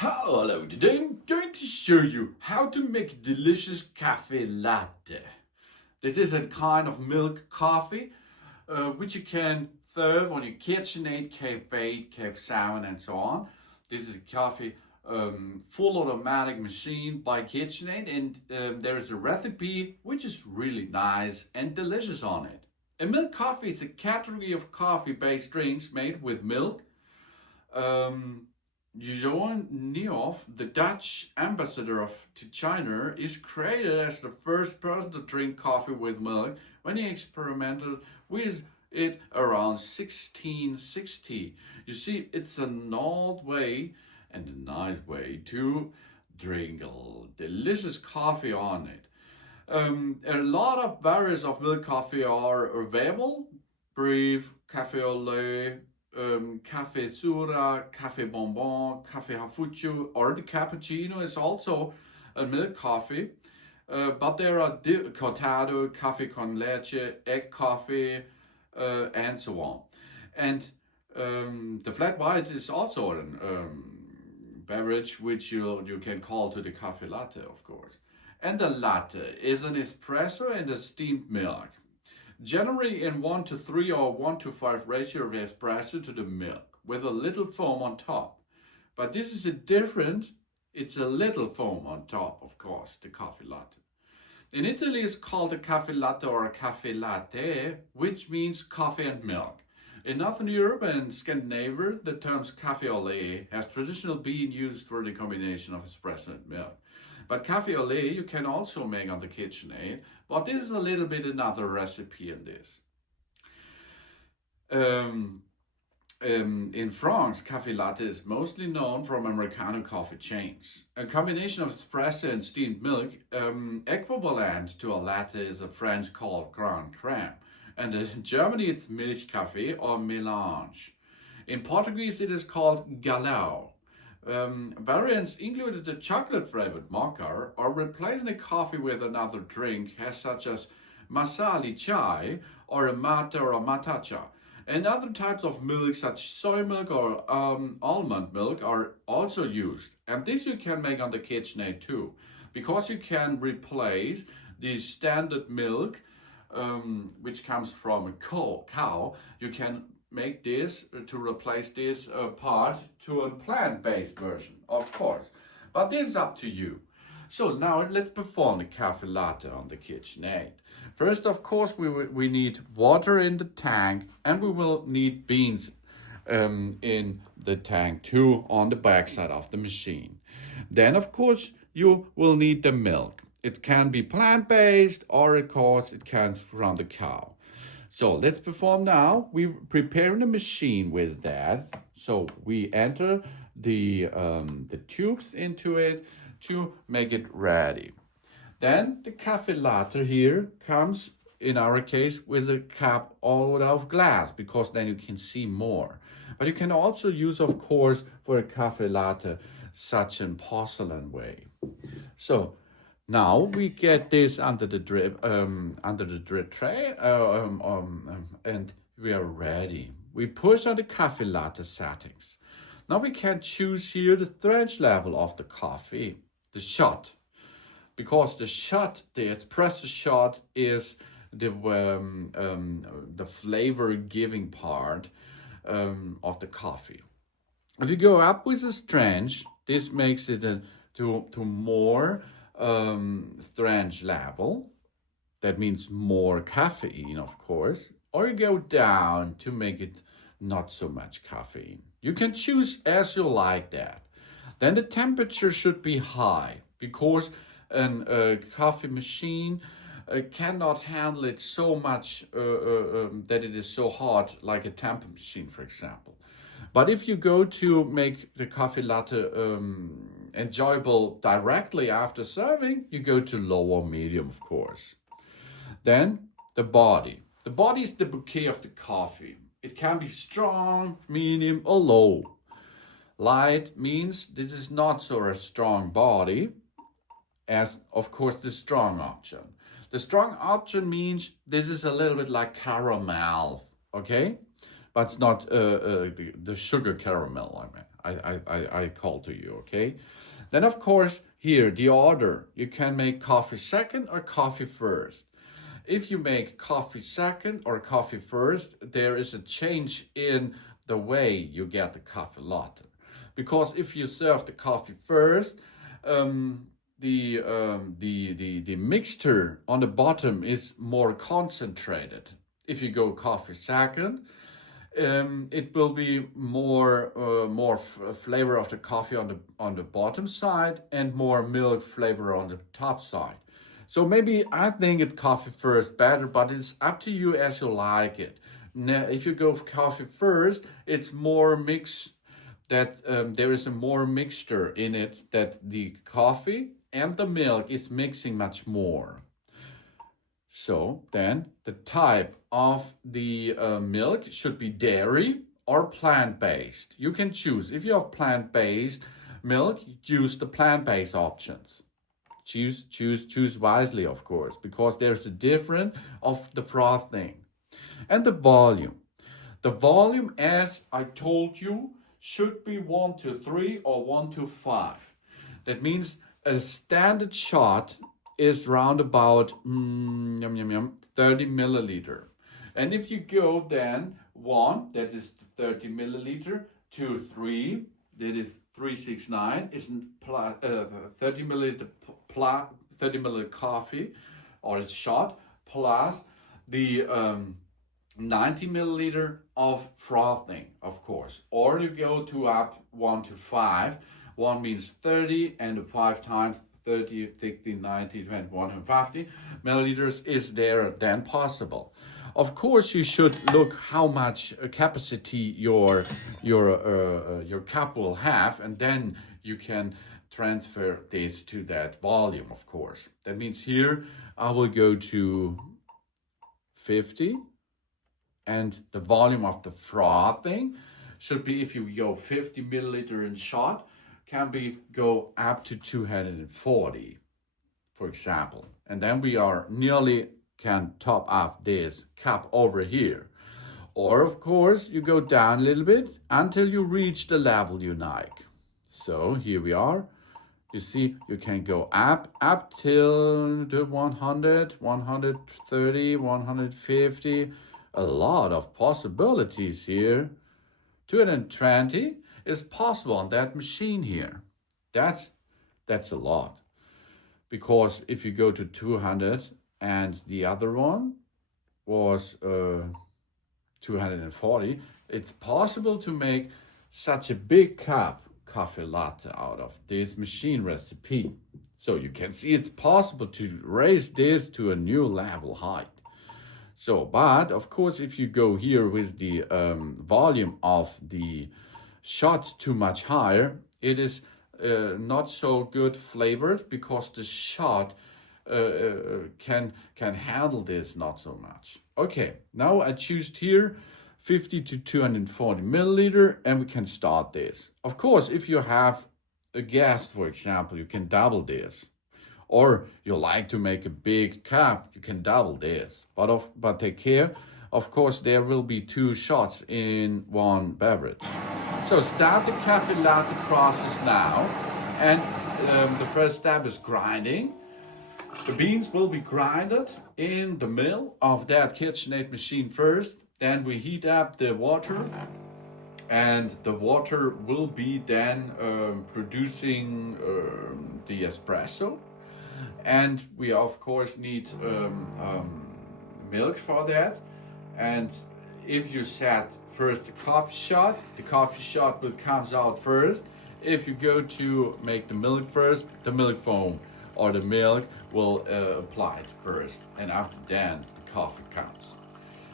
Hello, today I'm going to show you how to make a delicious cafe latte. This is a kind of milk coffee which you can serve on your KitchenAid, KF8, KF7 and so on. This is a coffee full automatic machine by KitchenAid, and there is a recipe which is really nice and delicious on it. A milk coffee is a category of coffee-based drinks made with milk. Johan Niehoff, the Dutch ambassador to China, is credited as the first person to drink coffee with milk when he experimented with it around 1660. You see, it's an old way and a nice way to drink a delicious coffee on it. A lot of varieties of milk coffee are available: brief, cafe au lait, cafe sura, cafe bonbon, cafe hafuchu, or the cappuccino is also a milk coffee. But there are cortado, cafe con leche, egg coffee, and so on. And the flat white is also a beverage which you can call to the cafe latte, of course. And the latte is an espresso and a steamed milk, generally in 1:3 or 1:5 ratio of espresso to the milk, with a little foam on top. But this is it's a little foam on top, of course, the coffee latte. In Italy, it's called a cafe latte or a cafe latte, which means coffee and milk. In Northern Europe and Scandinavia, the terms cafe au lait has traditionally been used for the combination of espresso and milk. But cafe au lait you can also make on the KitchenAid, but this is a little bit another recipe in this. In France, cafe latte is mostly known from Americano coffee chains. A combination of espresso and steamed milk, equivalent to a latte, is a French called grand crème. And in Germany, it's Milchkaffee or mélange. In Portuguese, it is called galão. Variants included the chocolate-flavored mocha, or replacing the coffee with another drink, such as masali chai or a mate or a matacha. And other types of milk, such as soy milk or almond milk, are also used. And this you can make on the KitchenAid too, because you can replace the standard milk, which comes from a cow. You can make this to replace this part to a plant-based version, of course. But this is up to you. So now let's perform the cafe latte on the KitchenAid. First, of course, we need water in the tank, and we will need beans in the tank too on the backside of the machine. Then, of course, you will need the milk. It can be plant-based, or of course it comes from the cow. So let's perform now. We prepare the machine with that. So we enter the tubes into it to make it ready. Then the cafe latte here comes, in our case, with a cup out of glass, because then you can see more. But you can also use, of course, for a cafe latte, such a porcelain way. So now we get this under the drip tray, and we are ready. We push on the cafe latte settings. Now we can choose here the strength level of the coffee, the shot, because the espresso shot is the flavor giving part of the coffee. If you go up with the strength, this makes it to more strength level. That means more caffeine, of course. Or you go down to make it not so much caffeine. You can choose as you like that. Then the temperature should be high, because a coffee machine cannot handle it so much that it is so hot, like a temper machine, for example. But if you go to make the coffee latte enjoyable directly after serving, you go to low or medium, of course. Then the body. The body is the bouquet of the coffee. It can be strong, medium, or low. Light means this is not so a strong body as, of course, the strong option. The strong option means this is a little bit like caramel, okay? But it's not the sugar caramel, I call to you, okay? Then of course, here, the order. You can make coffee second or coffee first. If you make coffee second or coffee first, there is a change in the way you get the Caffe Latte. Because if you serve the coffee first, the mixture on the bottom is more concentrated. If you go coffee second, it will be more flavor of the coffee on the bottom side and more milk flavor on the top side. So maybe I think it coffee first better, but it's up to you as you like it. Now, if you go for coffee first, it's more mix that there is a more mixture in it, that the coffee and the milk is mixing much more. So then the type of the milk should be dairy or plant-based. You can choose. If you have plant-based milk, choose the plant-based options. Choose wisely, of course, because there's a difference of the frothing. And the volume. The volume, as I told you, should be 1 to 3 or 1 to 5. That means a standard shot is round about 30 milliliter. And if you go then 1, that is 30 milliliter, 2, 3, that is 369, is 30 milliliter 30 milliliter coffee or it's shot, plus the 90 milliliter of frothing, of course. Or you go to up 1 to 5. 1 means 30 and 5 times 30, 60, 90, 20, 150 milliliters is there then possible. Of course, you should look how much capacity your cup will have, and then you can transfer this to that volume, of course. That means here I will go to 50, and the volume of the frothing should be, if you go 50 milliliter in shot, can be go up to 240, for example. And then we are nearly can top up this cup over here. Or of course, you go down a little bit until you reach the level you like. So here we are. You see, you can go up till the 100, 130, 150. A lot of possibilities here. 220 is possible on that machine here. That's a lot. Because if you go to 200 and the other one was 240, it's possible to make such a big cup Caffe Latte out of this machine recipe. So you can see it's possible to raise this to a new level height. So, but of course, if you go here with the volume of the shot too much higher, it is not so good flavored, because the shot can handle this not so much. Okay, now I choose here 50 to 240 milliliter, and we can start this. Of course, if you have a guest, for example, you can double this. Or you like to make a big cup, you can double this. But take care, of course, there will be 2 shots in one beverage. So start the Caffe Latte process now. And the first step is grinding. The beans will be grinded in the mill of that KitchenAid machine first. Then we heat up the water. And the water will be then producing the espresso. And we of course need milk for that. And if you set first the coffee shot will comes out first. If you go to make the milk first, the milk foam or the milk will apply it first, and after then the coffee comes.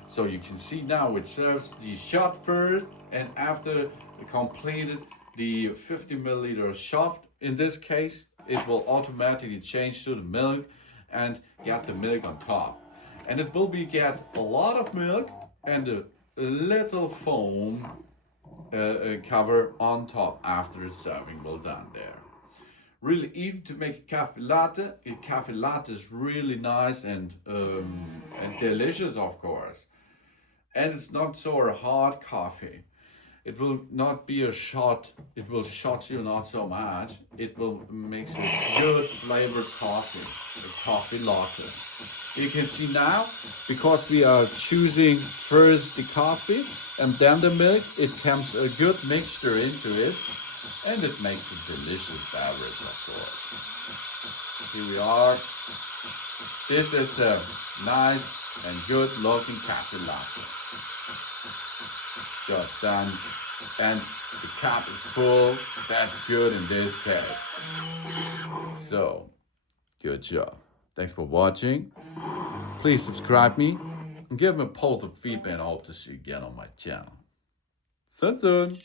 So you can see now it serves the shot first, and after we completed the 50 milliliter shot, in this case, it will automatically change to the milk and get the milk on top. And it will be get a lot of milk and a little foam cover on top after the serving will done there. Really easy to make a Caffe Latte. A Caffe Latte is really nice and delicious, of course. And it's not so hard coffee. It will not be a shot. It will shot you not so much. It will make a good flavored coffee, a coffee latte. You can see now, because we are choosing first the coffee and then the milk, it comes a good mixture into it, and it makes a delicious beverage, of course. Here we are. This is a nice and good looking Caffe Latte. Just done. And the cup is full. That's good in this case. So, good job. Thanks for watching. Please subscribe me and give me a positive feedback, and I hope to see you again on my channel. Soon.